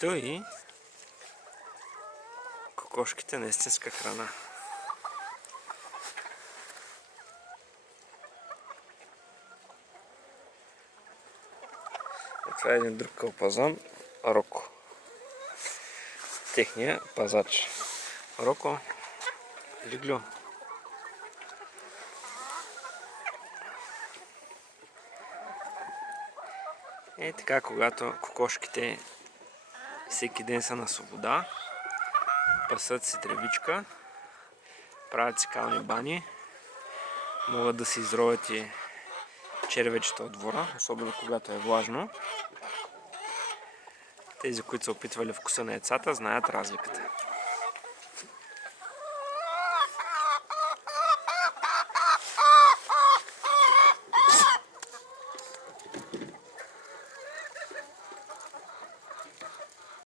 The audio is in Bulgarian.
Ето и кокошките на истинска храна. Това е един друг кълпазон, Роко. Техния пазач. Роко, Лиглю. Е така, когато кокошките всеки ден са на свобода, пасат си тревичка, правят си кални бани, могат да се изровят и червечета от двора, особено когато е влажно. Тези, които са опитвали вкуса на яйцата, знаят разликата.